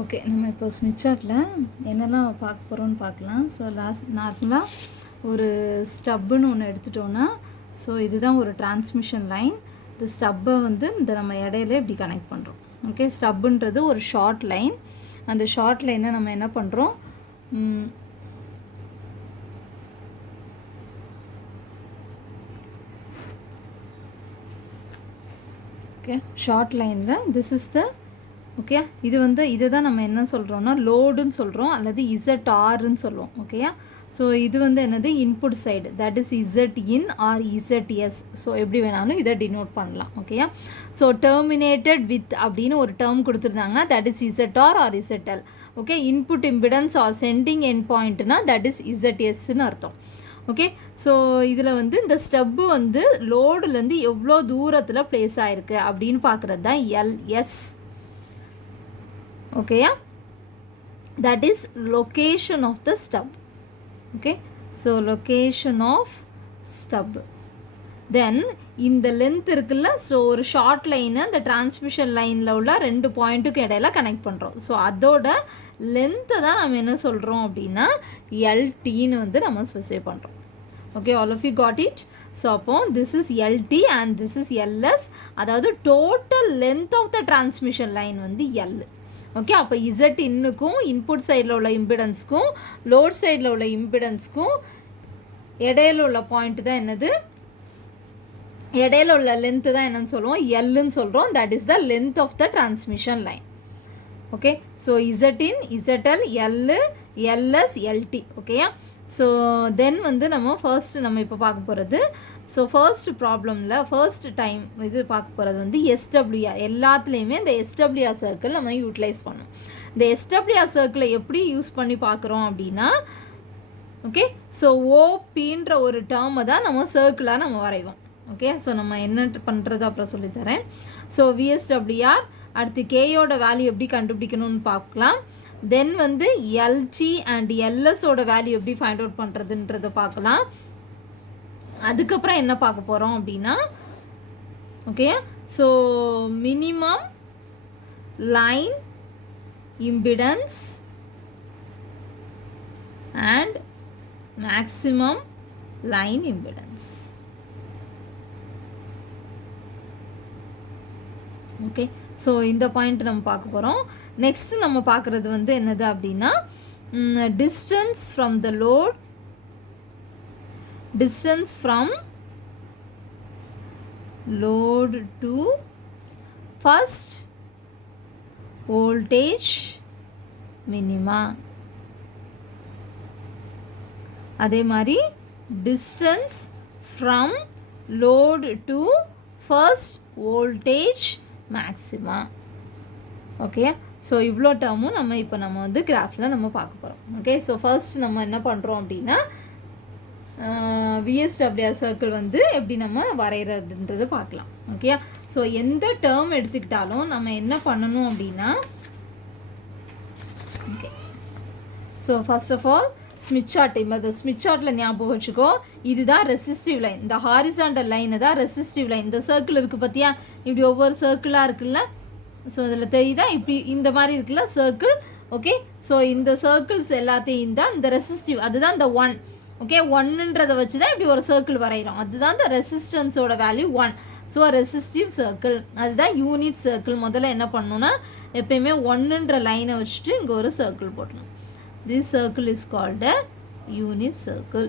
Okay, நம்ம இப்போ Smith சார்ட்டில் என்னெல்லாம் பார்க்க போகிறோன்னு பார்க்கலாம். ஸோ நார்மலாக ஒரு ஸ்டப்புன்னு ஒன்று எடுத்துட்டோன்னா, ஸோ இதுதான் ஒரு டிரான்ஸ்மிஷன் லைன். இந்த ஸ்டப்பை வந்து இந்த நம்ம இடையில இப்படி கனெக்ட் பண்ணுறோம். ஓகே, ஸ்டப்புன்றது ஒரு ஷார்ட் லைன். அந்த ஷார்ட் லைனை நம்ம என்ன பண்ணுறோம், ஓகே, ஷார்ட் லைனில் திஸ் இஸ் த ஓகே, இது வந்து இதை தான் நம்ம என்ன சொல்கிறோம்னா லோடுன்னு சொல்கிறோம் அல்லது இசட்ஆர்ன்னு சொல்லுவோம். ஓகேயா, ஸோ இது வந்து என்னது input side, that is Z in or ZS. So எப்படி வேணாலும் இதை டினோட் பண்ணலாம். ஓகேயா, ஸோ டெர்மினேட்டட் வித் அப்படின்னு ஒரு டேர்ம் கொடுத்துருந்தாங்கன்னா that is ZR or ZL. Okay, input impedance or sending end பாயிண்ட்னா தட் இஸ் இசட்எஸ்ன்னு அர்த்தம். ஓகே, ஸோ இதில் வந்து இந்த ஸ்டெப்பு வந்து லோடுலேருந்து எவ்வளோ தூரத்தில் ப்ளேஸ் ஆகிருக்கு அப்படின்னு பார்க்குறது தான் LS. okay, yeah, that is location of the stub. Okay, so location of stub. Then இந்த லென்த் இருக்குல்ல, ஸோ ஒரு ஷார்ட் லைனை இந்த டிரான்ஸ்மிஷன் லைனில் உள்ள 2 பாயிண்ட்டுக்கு இடையில கனெக்ட் பண்ணுறோம். ஸோ அதோட லென்த்தை தான் நம்ம என்ன சொல்கிறோம் அப்படின்னா எல்டின்னு வந்து நம்ம ஸ்பெசிஃபை பண்ணுறோம். Okay, all of you got it. So அப்போ this is LT and this is LS. அதாவது total length of the transmission line வந்து எல். ஓகே, அப்போ இசட் இன்னுக்கும் இன்புட் சைடில் உள்ள இம்பிடன்ஸ்க்கும் லோட் சைடில் உள்ள இம்பிடன்ஸ்க்கும் இடையில உள்ள பாயிண்ட் தான் என்னது, இடையில உள்ள லென்த்து தான் என்னன்னு சொல்லுவோம், எல்லுன்னு சொல்கிறோம். That is the length of the transmission line. Okay, so Z in, ZL, L, LS, LD. ஓகேயா, ஸோ தென் வந்து நம்ம இப்போ பார்க்க போகிறது, ஸோ ஃபர்ஸ்ட் ப்ராப்ளமில் ஃபர்ஸ்ட் டைம் இது பார்க்க போகிறது வந்து எஸ்டபிள்யூஆர். எல்லாத்துலேயுமே இந்த எஸ்டபிள்யூஆர் சர்க்கிள் நம்ம யூட்டிலைஸ் பண்ணோம். இந்த எஸ்டபிள்யூஆர் சர்க்கிளை எப்படி யூஸ் பண்ணி பார்க்குறோம் அப்படின்னா, ஓகே, ஸோ ஓபின்ற ஒரு டேர்மை தான் நம்ம சர்க்கிளாக நம்ம வரைவோம். ஓகே, ஸோ நம்ம என்ன பண்ணுறது அப்புறம் சொல்லித்தரேன். ஸோ விஎஸ்டபிள்யூஆர், அடுத்து கேயோட வேல்யூ எப்படி கண்டுபிடிக்கணும்னு பார்க்கலாம். தென் வந்து எல்டி அண்ட் எல்எஸோட வேல்யூ எப்படி ஃபைண்ட் அவுட் பண்ணுறதுன்றதை பார்க்கலாம். அதுக்கப்புறம் என்ன பார்க்க போகிறோம் அப்படின்னா, okay, so minimum line impedance and maximum line impedance. Okay, so இந்த பாயிண்ட் நம்ம பார்க்க போகிறோம். நெக்ஸ்ட் நம்ம பார்க்குறது வந்து என்னது அப்படின்னா distance from the load, distance from load to first voltage minima. அதே மாதிரி distance from load to first voltage maxima. Okay, so இவ்வளோ டேர்மும் நம்ம வந்து கிராஃபில் நம்ம பார்க்க போகிறோம். ஓகே, ஸோ ஃபர்ஸ்ட் நம்ம என்ன பண்ணுறோம் அப்படின்னா விஎஸ்டபிள்யூஆர் சர்க்கிள் வந்து எப்படி நம்ம வரைகிறதுன்றது பார்க்கலாம். ஓகே, ஸோ எந்த டேர்ம் எடுத்துக்கிட்டாலும் நம்ம என்ன பண்ணணும் அப்படின்னா, okay, so first of all Smith chart, இந்த ஸ்மித் சார்ட்டில் ஞாபகம் வச்சுக்கோ, இதுதான் ரெசிஸ்டிவ் லைன். இந்த ஹாரிசாண்டல் லைனை தான் ரெசிஸ்டிவ் லைன். இந்த சர்க்கிள் இருக்குது பார்த்தியா, இப்படி ஒவ்வொரு சர்க்கிளாக இருக்குல்ல, ஸோ இதில் தெரியுதா, இப்படி இந்த மாதிரி இருக்குல்ல சர்க்கிள். ஓகே, ஸோ இந்த சர்க்கிள்ஸ் எல்லாத்தையும் தான் இந்த ரெசிஸ்டிவ், அதுதான் இந்த 1. ஓகே, 1ன்றதை வச்சு தான் இப்படி ஒரு சர்க்கிள் வரைகிறோம். அதுதான் இந்த ரெசிஸ்டன்ஸோட வேல்யூ 1. ஸோ ரெசிஸ்டிவ் சர்க்கிள், அதுதான் யூனிட் சர்க்கிள். முதல்ல என்ன பண்ணணும்னா எப்பயுமே 1ன்ற லைனை வச்சுட்டு இங்கே ஒரு சர்க்கிள் போட்டணும். This circle is called unit circle.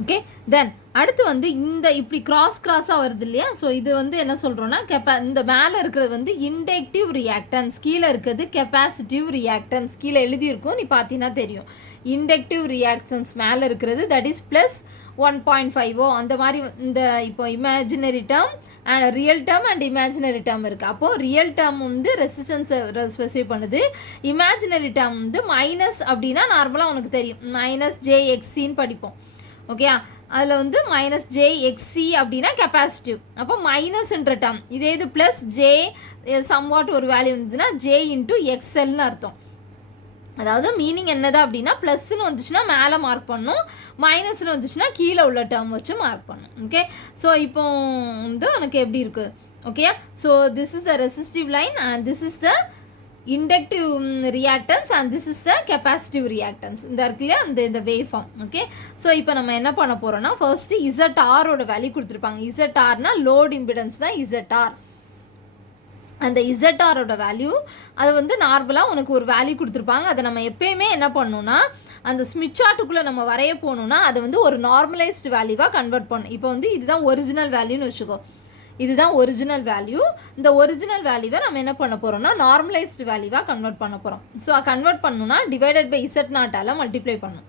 Okay, then அடுத்து வந்து இந்த இப்படி கிராஸாக வருது இல்லையா, ஸோ இது வந்து என்ன சொல்கிறோன்னா இந்த மேலே இருக்கிறது வந்து இண்டக்டிவ் ரியாக்டன்ஸ், கீழே இருக்கிறது கெப்பாசிட்டிவ் ரியாக்டன்ஸ். கீழே எழுதியிருக்கும், நீ பார்த்தீங்கன்னா தெரியும். இண்டக்டிவ் ரியாக்டன்ஸ் மேலே இருக்கிறது தட் இஸ் ப்ளஸ் 1.5 அந்த மாதிரி. இந்த இப்போ imaginary term and real term and imaginary term இருக்குது. அப்போது ரியல் டேர்ம் வந்து ரெசிஸ்டன்ஸை ஸ்பெசிஃபை பண்ணுது. இமேஜினரி டேர்ம் வந்து மைனஸ் அப்படின்னா நார்மலாக உனக்கு தெரியும், மைனஸ் ஜேஎக்ஸின்னு படிப்போம். ஓகே, அதில் வந்து மைனஸ் ஜேஎக்ஸி அப்படின்னா கெப்பாசிட்டிவ். அப்போ மைனஸ்ன்ற டேர்ம், இதே இது ப்ளஸ் ஜே சம்வாட் ஒரு வேல்யூ இருந்ததுன்னா ஜே இன்ட்டு எக்ஸ்எல்னு அர்த்தம். அதாவது மீனிங் என்னது அப்படின்னா ப்ளஸ்ன்னு வந்துச்சுன்னா மேலே மார்க் பண்ணணும், மைனஸ்ன்னு வந்துச்சுன்னா கீழே உள்ள டேர்ம் வச்சு மார்க் பண்ணணும். ஓகே, ஸோ இப்போ வந்து எனக்கு எப்படி இருக்குது? Okay, so this is the resistive line and this is the inductive reactance and this is the capacitive reactance. இந்த இருக்குல்ல இந்த வேவ் ஃபார்ம். ஓகே, ஸோ இப்போ நம்ம என்ன பண்ண போகிறோம்னா ஃபர்ஸ்ட் ZRோட வேல்யூ கொடுத்துருப்பாங்க. ZRனா லோட் இம்பிடன்ஸ் தான் ZR. அந்த ZRோட வேல்யூ அது வந்து நார்மலாக உனக்கு ஒரு வேல்யூ கொடுத்துருப்பாங்க. அதை நம்ம எப்பயுமே என்ன பண்ணணும்னா அந்த ஸ்மித் சார்ட்டுக்குள்ளே நம்ம வரைய போகணுன்னா அதை வந்து ஒரு நார்மலைஸ்டு வேல்யூவாக கன்வெர்ட் பண்ணணும். இப்போ வந்து இதுதான் ஒரிஜினல் வேல்யூன்னு வச்சுக்கோ, இதுதான் ஒரிஜினல் வேல்யூ. இந்த ஒரிஜினல் வேல்யூவை நம்ம என்ன பண்ண போகிறோம்னா நார்மலைஸ்டு வேல்யூவாக கன்வெர்ட் பண்ண போகிறோம். ஸோ கன்வெர்ட் பண்ணணும்னா டிவைடட் பை Z0 மல்டிப்ளை பண்ணணும்.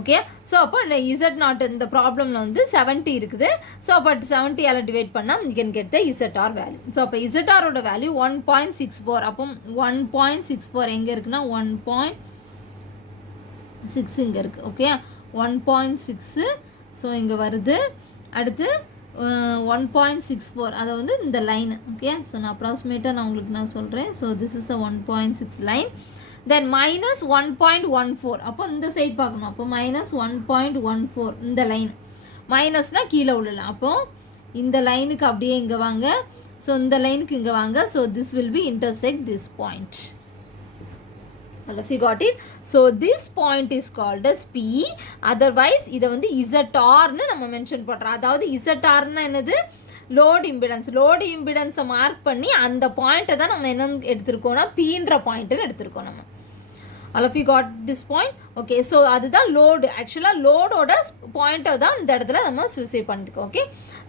ஓகே, ஸோ அப்போ இந்த Z0 இந்த ப்ராப்ளமில் வந்து 70 இருக்குது. ஸோ அப்போ 70 டிவைட் பண்ணால் you can get the ZR value. So அப்போ ZRோட வேல்யூ 1.64. அப்போ 1.64 எங்கே இருக்குன்னா 1.6 இங்கே இருக்குது. ஓகே, 1.6 ஸோ இங்கே வருது. அடுத்து 1.64 அதை வந்து இந்த லைன். ஓகே, ஸோ நான் அப்ராக்சிமேட்டாக நான் உங்களுக்கு சொல்கிறேன். So this is a 1.6 line. Then minus 1.14. அப்போ இந்த சைட் பார்க்கணும். அப்போ மைனஸ் 1.14 இந்த லைன். மைனஸ்னால் கீழே உள்ள. அப்போது இந்த லைனுக்கு அப்படியே இங்கே வாங்க. ஸோ இந்த லைனுக்கு இங்கே வாங்க. So this will be intersect this point. If you got it, so this point is called as P. Otherwise இதை வந்து ZRன்னு நம்ம மென்ஷன் பண்ணுறோம். அதாவது ZRன்னா என்னது? Load impedance. லோடு இம்பிடன்ஸை மார்க் பண்ணி அந்த பாயிண்ட்டை தான் நம்ம என்ன எடுத்திருக்கோம்னா Pன்ற பாயிண்ட்டுன்னு எடுத்திருக்கோம் நம்ம. All of you got this point? Okay, so அதுதான் லோடு. ஆக்சுவலாக லோடோட பாயிண்ட்டை தான் இந்த இடத்துல நம்ம ஸ்பெசிஃபை பண்ணிருக்கோம். ஓகே,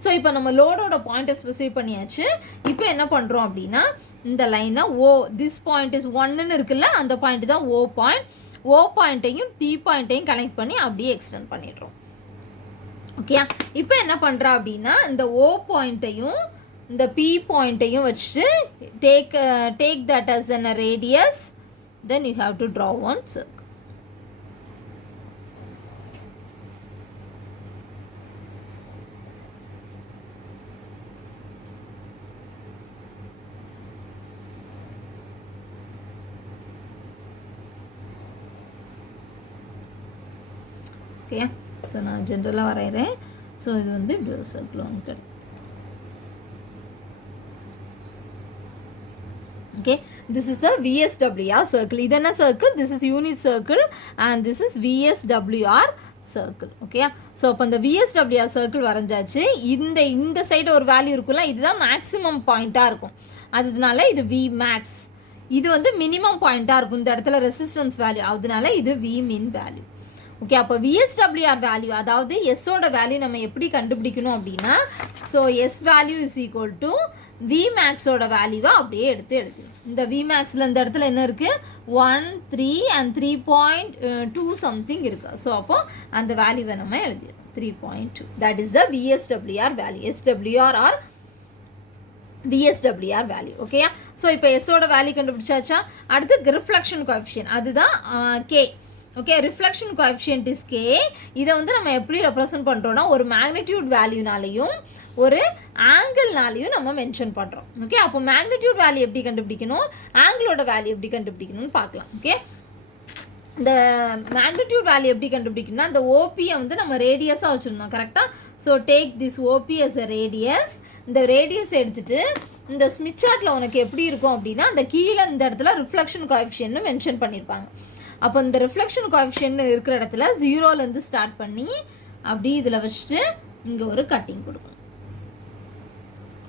ஸோ இப்போ நம்ம லோடோட பாயிண்ட்டை ஸ்பெசிஃபை பண்ணியாச்சு. இப்போ என்ன பண்ணுறோம் அப்படின்னா இந்த லைனை திஸ் பாயிண்ட் இஸ் 1ன்னு இருக்குல்ல, அந்த பாயிண்ட் தான் O பாயிண்ட். O பாயிண்ட்டையும் P பாயிண்ட்டையும் கனெக்ட் பண்ணி அப்படியே எக்ஸ்டெண்ட் பண்ணிடுறோம். ஓகே, இப்போ என்ன பண்ணுறா அப்படின்னா இந்த O பாயிண்ட்டையும் இந்த P பாயிண்ட்டையும் வச்சுட்டு take that as a radius. Then you have to draw one circle. Okay, so நான் ஜென்ரலாக வரைகிறேன். ஸோ இது வந்து இப்படி ஒரு சர்க்கிள் வந்துட்டு. Okay, this is a VSWR circle. இது என்ன circle? This is unit circle and this is VSWR circle. Okay, so அப்போ இந்த VSWR சர்க்கிள் வரைஞ்சாச்சு. இந்த சைடு ஒரு வேல்யூ இருக்குல்ல, இதுதான் மேக்ஸிமம் பாயிண்ட்டாக இருக்கும். அதனால இது Vmax. இது வந்து மினிமம் பாயிண்ட்டாக இருக்கும் இந்த இடத்துல ரெசிஸ்டன்ஸ் வேல்யூ. அதனால இது Vmin வேல்யூ. ஓகே, அப்போ VSWR வேல்யூ அதாவது எஸ்ஸோட வேல்யூ நம்ம எப்படி கண்டுபிடிக்கணும் அப்படின்னா so S value is equal to Vmaxோட வேல்யூவை அப்படியே எடுத்து எழுதணும். இந்த Vmaxல இந்த இடத்துல என்ன இருக்குது? 1, 3 and 3.2 சம்திங் இருக்குது. ஸோ அப்போ அந்த வேல்யூவை நம்ம எழுதிடும் 3.2. That is the VSWR value. SWR or VSWR value. Okay, so இப்போ எஸ்ஸோட வேல்யூ கண்டுபிடிச்சாச்சா? அடுத்து ரிஃப்ளெக்ஷன் கோஎஃபிஷியன்ட் அதுதான் K. Okay, reflection coefficient is K. இதை வந்து நம்ம எப்படி ரெப்ரசன்ட் பண்ணுறோன்னா ஒரு மேக்னிடியூட் வேல்யூனாலையும் ஒரு ஆங்கிள்னாலையும் நம்ம மென்ஷன் பண்ணுறோம். ஓகே, அப்போ மேக்னிடியூட் வேல்யூ எப்படி கண்டுபிடிக்கணும், ஆங்கிளோட வேல்யூ எப்படி கண்டுபிடிக்கணும்னு பார்க்கலாம். ஓகே, இந்த மேக்னிடியூட் வேல்யூ எப்படி கண்டுபிடிக்கணும்னா இந்த ஓபியை வந்து நம்ம ரேடியஸாக வச்சுருந்தோம் கரெக்டாக. So take this OP as a radius. இந்த ரேடியஸ் எடுத்துகிட்டு இந்த ஸ்மித் சார்ட்டில் உனக்கு எப்படி இருக்கும் அப்படின்னா அந்த கீழே இந்த இடத்துல ரிஃப்ளெக்ஷன் கோஎஃபிஷியன்ட்னு மென்ஷன் பண்ணியிருப்பாங்க. அப்போ இந்த ரிஃப்ளெக்ஷன் கோஎஃபிஷியன்ட் இருக்கிற இடத்துல 0லேருந்து ஸ்டார்ட் பண்ணி அப்படி இதில் வச்சுட்டு இங்கே ஒரு கட்டிங் கொடுக்கணும்.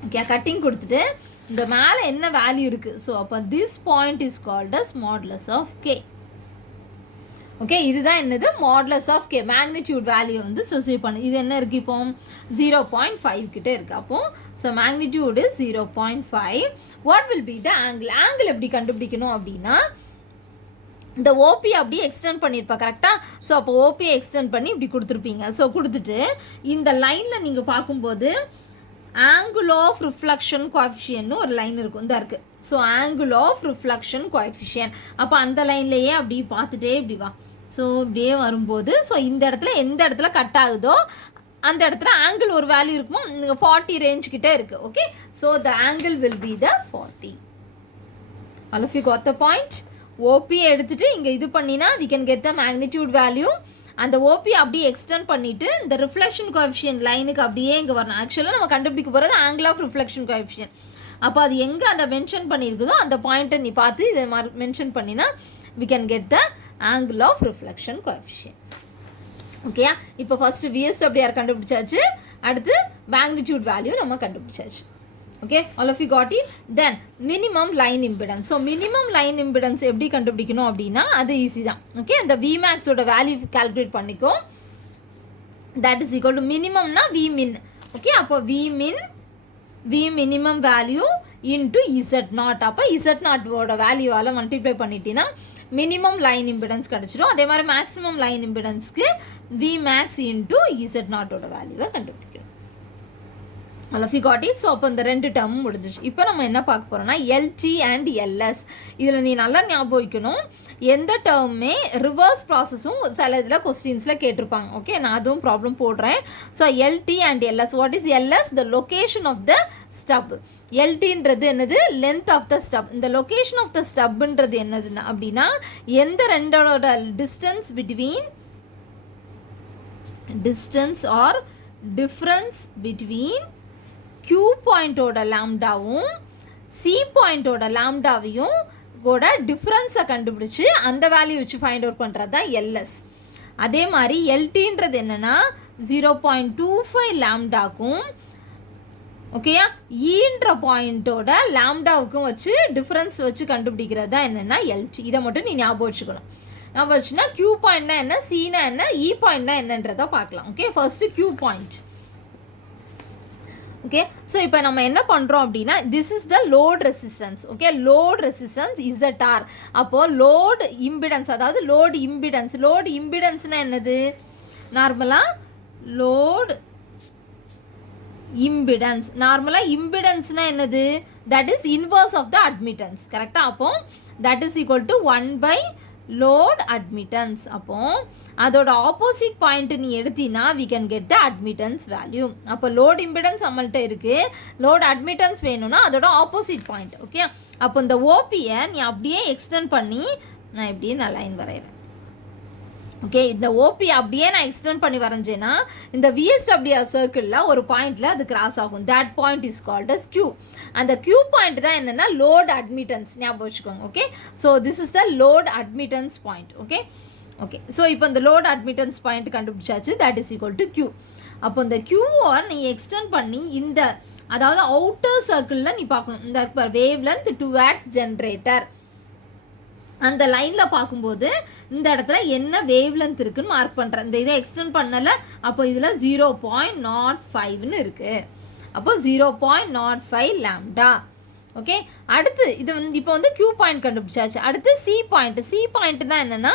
ஓகே, கட்டிங் கொடுத்துட்டு இந்த மேலே என்ன வேல்யூ இருக்குது. ஸோ அப்போ this point is called as modulus of K. Okay, இதுதான் என்னது? Modulus of K. Magnitude value வந்து சொசைட் பண்ணு. இது என்ன இருக்குது? இப்போ 0.5 கிட்டே இருக்குது. அப்போது so magnitude is 0.5. What will be the angle? Angle எப்படி கண்டுபிடிக்கணும் அப்படின்னா இந்த ஓபி அப்படியே எக்ஸ்டெண்ட் பண்ணியிருப்பா கரெக்டாக. ஸோ அப்போ ஓபியை எக்ஸ்டெண்ட் பண்ணி இப்படி கொடுத்துருப்பீங்க. ஸோ கொடுத்துட்டு இந்த லைனில் நீங்கள் பார்க்கும்போது ஆங்கிள் ஆஃப் ரிஃப்ளெக்ஷன் கோஎஃபிஷியன்ட்னு ஒரு லைன் இருக்கும். இந்த இருக்குது. So angle of reflection coefficient. அப்போ அந்த லைன்லேயே அப்படி பார்த்துட்டே இப்படி வா. ஸோ இப்படியே வரும்போது ஸோ இந்த இடத்துல எந்த இடத்துல கட் ஆகுதோ அந்த இடத்துல ஆங்கிள் ஒரு வேல்யூ இருக்குமோ 40 ரேஞ்ச் கிட்டே இருக்குது. Okay, so the angle will be the 40. All of you got the point? ஓபியை எடுத்துகிட்டு இங்கே இது பண்ணினா we can get the magnitude value. அந்த ஓபி அப்படியே எக்ஸ்டெண்ட் பண்ணிவிட்டு இந்த ரிஃப்ளெக்ஷன் கோஎஃபிஷியன்ட் லைனுக்கு அப்படியே இங்கே வரணும். ஆக்சுவலாக நம்ம கண்டுபிடிக்க போகிறது ஆங்கிள் ஆஃப் ரிஃப்ளெக்ஷன் கோஎஃபிஷியன்ட். அப்போ அது எங்கே அந்த மென்ஷன் பண்ணியிருக்குதோ அந்த பாயிண்ட்டை நீ பார்த்து இதை மென்ஷன் பண்ணினா we can get the angle of reflection coefficient. ஓகேயா? இப்போ ஃபஸ்ட்டு VSWR கண்டுபிடிச்சாச்சு, அடுத்து மேக்னிடியூட் வேல்யூ நம்ம கண்டுபிடிச்சாச்சு. Okay, all of you got it. Then minimum line impedance. So minimum line impedance எப்படி கண்டுபிடிக்கணும் அப்படின்னா அது ஈஸி தான். ஓகே, அந்த விமேக்ஸோட வேல்யூ கால்குலேட் பண்ணிக்கோ. தட் இஸ் ஈக்குவல் டு மினிமம்னா விமின். ஓகே, அப்போ V minimum value into Z0. அப்போ Z0ஓட வேல்யூவால் மல்டிப்ளை பண்ணிட்டீங்கன்னா மினிமம் லைன் இம்பிடன்ஸ் கிடச்சிடும். அதே மாதிரி மேக்ஸிமம் லைன் இம்பிடன்ஸ்க்கு வி மேக்ஸ் இன்ட்டு Z0ஓட வேல்யூவை கண்டுபிடிக்கணும். all of you got it. ஸோ அப்போ இந்த ரெண்டு டேர்ம் முடிஞ்சிச்சு. இப்போ நம்ம என்ன பார்க்க போகிறோம்னா LT அண்ட் LS. இதில் நீ நல்லா ஞாபகம் வைக்கணும், எந்த டேர்மே ரிவர்ஸ் ப்ராசஸும் சில இதில் கொஸ்டின்ஸில் கேட்டிருப்பாங்க. ஓகே, நான் அதுவும் ப்ராப்ளம் போடுறேன். So LT and LS. What is LS? The location of the stub. LTன்றது என்னது? Length of the stub. இந்த லொக்கேஷன் ஆஃப் த ஸ்டப்ன்றது என்னதுன்னா அப்படின்னா எந்த ரெண்டோட distance between or difference between Q பாயிண்டோட லாம்டாவும் C பாயிண்டோட லாம்டாவையும் கூட டிஃப்ரென்ஸை கண்டுபிடிச்சி அந்த வேல்யூ வச்சு ஃபைண்ட் அவுட் பண்ணுறது தான் LS. அதே மாதிரி LTன்றது என்னென்னா 0.25 லாம்டாக்கும் ஓகேயா ஈன்ற பாயிண்ட்டோட லாம்டாவுக்கும் வச்சு டிஃப்ரென்ஸ் வச்சு கண்டுபிடிக்கிறது தான் என்னென்னா LT. இதை மட்டும் நீ ஞாபகம் வச்சுக்கணும். ஞாபகம் வச்சுன்னா Q பாயிண்ட்னா என்ன, Cனா என்ன, E பாயிண்ட்னா என்னன்றதை பார்க்கலாம். Okay, first Q point. Okay, so இப்போ நம்ம என்ன பண்ணுறோம் அப்படின்னா this is the load resistance. Okay, load resistance ZR. அப்போது லோட் இம்பிடன்ஸ், அதாவது லோட் இம்பிடன்ஸ்னால் என்னது? நார்மலாக லோட் இம்பிடன்ஸ், இம்பிடன்ஸ்னால் என்னது? That is inverse of the admittance. கரெக்டாக? அப்போ that is equal to 1/, load admittance. அப்போது அதோட ஆப்போசிட் பாயிண்ட் நீ எடுத்தீங்கன்னா we can get the admittance value. அப்போ லோட் இம்பிடன்ஸ் நம்மள்கிட்ட இருக்குது, லோட் அட்மிட்டன்ஸ் வேணும்னா அதோட ஆப்போசிட் பாயிண்ட். ஓகே, அப்போ இந்த ஓபியை நீ அப்படியே எக்ஸ்டெண்ட் பண்ணி நான் லைன் வரைகிறேன். ஓகே, இந்த ஓபி அப்படியே நான் எக்ஸ்டெண்ட் பண்ணி வரைஞ்சேன்னா இந்த VSWR சர்க்கிளில் ஒரு பாயிண்டில் அது கிராஸ் ஆகும். That point is called as Q. அந்த Q பாயிண்ட் தான் என்னென்னா லோட் அட்மிட்டன்ஸ். ஞாபகம் வச்சுக்கோங்க. Okay, so this is the load admittance point. Okay, so இப்போ இந்த லோட் அட்மிட்டன்ஸ் பாயிண்ட் கண்டுபிடிச்சாச்சு. That is equal to Q. அப்போ இந்த Qவை நீ எக்ஸ்டெண்ட் பண்ணி இந்த அதாவது அவுட்டர் சர்க்கிளில் நீ பார்க்கணும். இந்த வேவ் லென்த் டுவர்ட்ஸ் ஜென்ரேட்டர் அந்த லைனில் பார்க்கும்போது இந்த இடத்துல என்ன வேவ் லென்த் இருக்குன்னு மார்க் பண்ணுறேன். இந்த இதை எக்ஸ்டெண்ட் பண்ணலை. அப்போ இதில் 0.05ன்னு இருக்குது. அப்போ 0.05 லாம்டா. ஓகே, அடுத்து இது இப்போ Q பாயிண்ட் கண்டுபிடிச்சாச்சு. அடுத்து C பாயிண்ட்னா என்னென்னா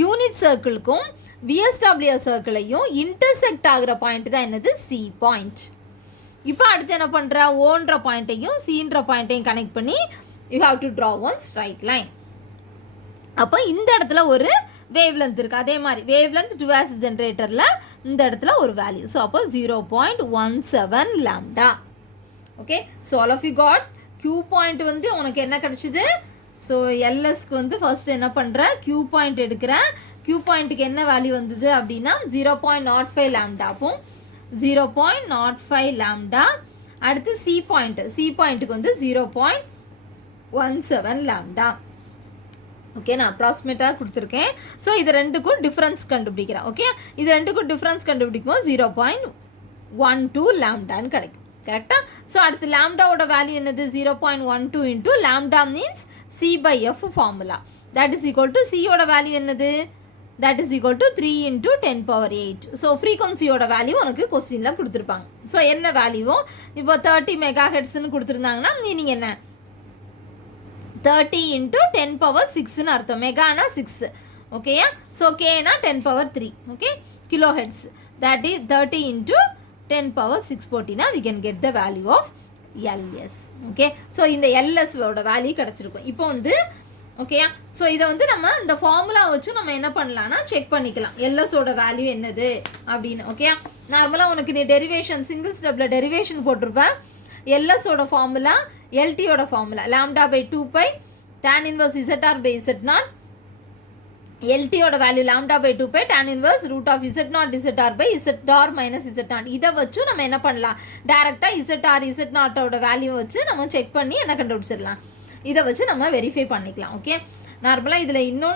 யூனிட் சர்க்கிளுக்கும் VSWR சர்க்கிளையும் இன்டர்செக்ட் ஆகிற பாயிண்ட் தான் என்னது? C point. இப்போ அடுத்து என்ன பண்ணுற? ஓன்ற பாயிண்ட்டையும் Cன்ற பாயிண்ட்டையும் கனெக்ட் பண்ணி you have to draw one straight line. அப்போ இந்த இடத்துல ஒரு வேவ் லென்த் இருக்குது. அதே மாதிரி வேவ் லென்த் டுவர்ட்ஸ் ஜென்ரேட்டரில் இந்த இடத்துல ஒரு வேல்யூ. ஸோ அப்போ 0.17 lambda. Okay, so all of you got. Q point உனக்கு என்ன கிடச்சிது? ஸோ LSக்கு ஃபர்ஸ்ட் என்ன பண்ணுற? Q பாயிண்ட் எடுக்கிறேன். Q பாயிண்ட்டுக்கு என்ன வேல்யூ வந்தது அப்படின்னா 0.05 லாம்டா. அப்போ 0.05 லாம்டா. அடுத்து C பாயிண்ட்டுக்கு 0.17 லாம்டா. ஓகே, நான் அப்ராக்சிமேட்டாக கொடுத்துருக்கேன். ஸோ இது ரெண்டுக்கும் டிஃப்ரென்ஸ் கண்டுபிடிக்கிறேன். ஓகே, இது ரெண்டுக்கும் டிஃப்ரென்ஸ் கண்டுபிடிக்கும் போது 0.12 லாம்டான்னு கிடைக்கும். கரெக்டாக? ஸோ அடுத்து லாம்டாவோட வேல்யூ என்னது? 0.12 into lambda means C/F formula. That is equal to சியோட வேல்யூ என்னது? That is equal to 3 × 10⁸. So ஃப்ரீக்வன்சியோட வேல்யூ உனக்கு கொஸ்டினில் கொடுத்துருப்பாங்க. ஸோ என்ன வேல்யூவோ இப்போ 30 மெகாஹெர்ட்ஸ்ன்னு கொடுத்துருந்தாங்கன்னா மீனிங் என்ன? 30 × 10⁶ அர்த்தம். மெகானா 6. ஓகேயா? ஸோ கேனா 10⁻3. Okay, kilo hertz. That is 30 × 10⁻6 போட்டினா we can get the value of LS. Okay, so இந்த LSவோட வேல்யூ கிடச்சிருக்கும். இப்போ ஓகேயா? ஸோ இதை நம்ம இந்த ஃபார்முலா வச்சு நம்ம என்ன பண்ணலாம்னா செக் பண்ணிக்கலாம் LSோட வேல்யூ என்னது அப்படின்னு. ஓகேயா? நார்மலாக உனக்கு நீ டெரிவேஷன் சிங்கிள் ஸ்டெப்பில் டெரிவேஷன் போட்டிருப்பேன். LSோட ஃபார்முலா LTயோட formula λ/2π tan inverse ZR by Z0, LTயோட value lambda by 2 pi tan inverse root of Z0 ZR by ZR minus Z0. இதை வச்சு நம்ம என்ன பண்ணலாம், டேரெக்டாக ZR Z0ஓட வேல்யூ வச்சு நம்ம செக் பண்ணி என்ன கண்டுபிடிச்சிடலாம், இதை வச்சு நம்ம வெரிஃபை பண்ணிக்கலாம். ஓகே, நார்மலாக இதில் இன்னொன்று